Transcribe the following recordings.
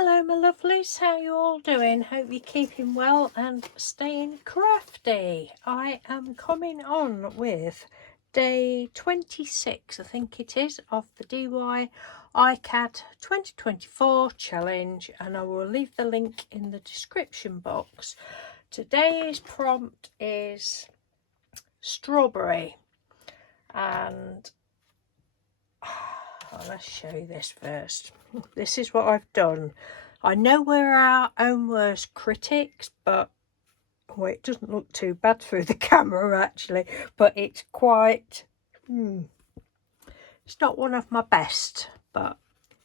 Hello my lovelies, how you all doing? Hope you're keeping well and staying crafty. I am coming on with day 26, I think it is, of the DIY iCAD 2024 challenge, and I will leave the link in the description box. Today's prompt is strawberry, and let's show you this first. This is what I've done. I know we're our own worst critics, but well, it doesn't look too bad through the camera actually, but it's quite it's not one of my best, but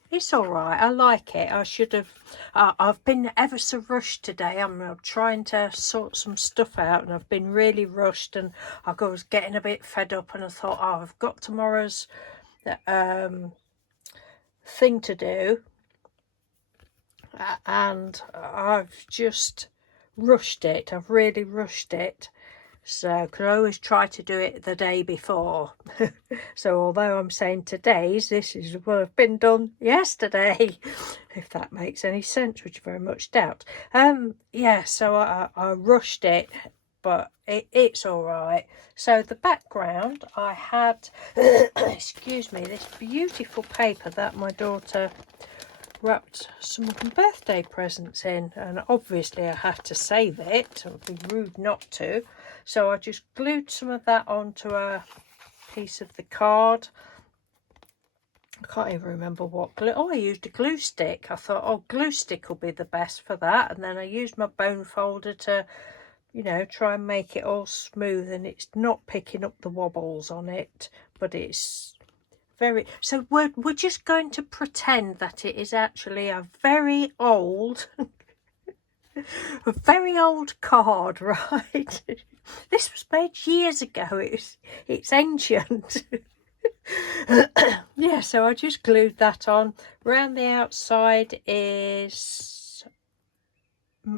it's all right. I like it. I should have I've been ever so rushed today. I'm trying to sort some stuff out, and I've been really rushed, and I was getting a bit fed up, and I thought, oh, I've got tomorrow's thing to do, and I've just rushed it. I've really rushed it, so because I always try to do it the day before. So although I'm saying today's, this is what have been done yesterday, if that makes any sense, which I very much doubt. Yeah, so I rushed it, but it's all right. So the background, I had excuse me, this beautiful paper that my daughter wrapped some of my birthday presents in, and obviously I had to save it. It would be rude not to, so I just glued some of that onto a piece of the card. I can't even remember what glue. Oh, I used a glue stick. I thought, oh, glue stick will be the best for that, and then I used my bone folder to, you know, try and make it all smooth, and it's not picking up the wobbles on it, but it's very, so we're just going to pretend that it is actually a very old a very old card, right? This was made years ago. It's ancient. Yeah, so I just glued that on. Around the outside is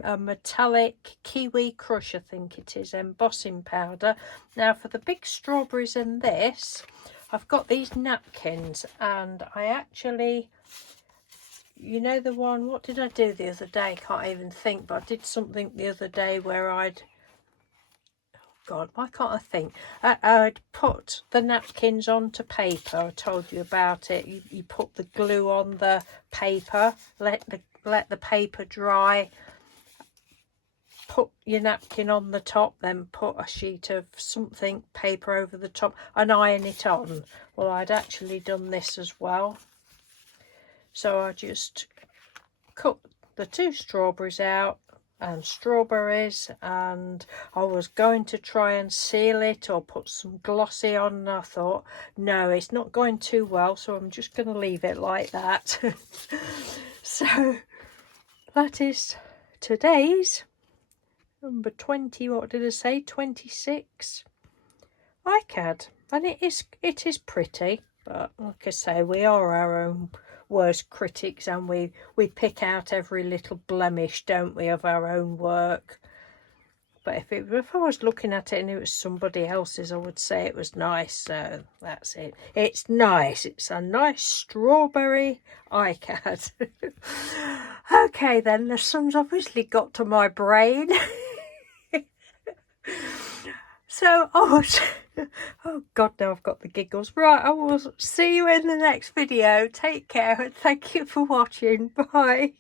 a metallic kiwi crush, I think it is, embossing powder. Now for the big strawberries in this, I've got these napkins, and I actually, you know the one, what did I do the other day? Can't even think, but I did something the other day where I'd, oh God, why can't I think? I'd put the napkins onto paper. I told you about it. You put the glue on the paper, let the paper dry, put your napkin on the top, then put a sheet of something, paper over the top, and iron it on. Well, I'd actually done this as well, so I just cut the two strawberries out, and strawberries, and I was going to try and seal it or put some glossy on, and I thought, no, it's not going too well, so I'm just going to leave it like that. So that is today's number 20, what did I say, 26 iCAD, and it is pretty, but like I say, we are our own worst critics, and we pick out every little blemish, don't we, of our own work. But if I was looking at it and it was somebody else's, I would say it was nice. So that's it. It's nice. It's a nice strawberry iCAD. Okay then, the sun's obviously got to my brain. So, oh God, now I've got the giggles. Right, I will see you in the next video. Take care, and thank you for watching. Bye.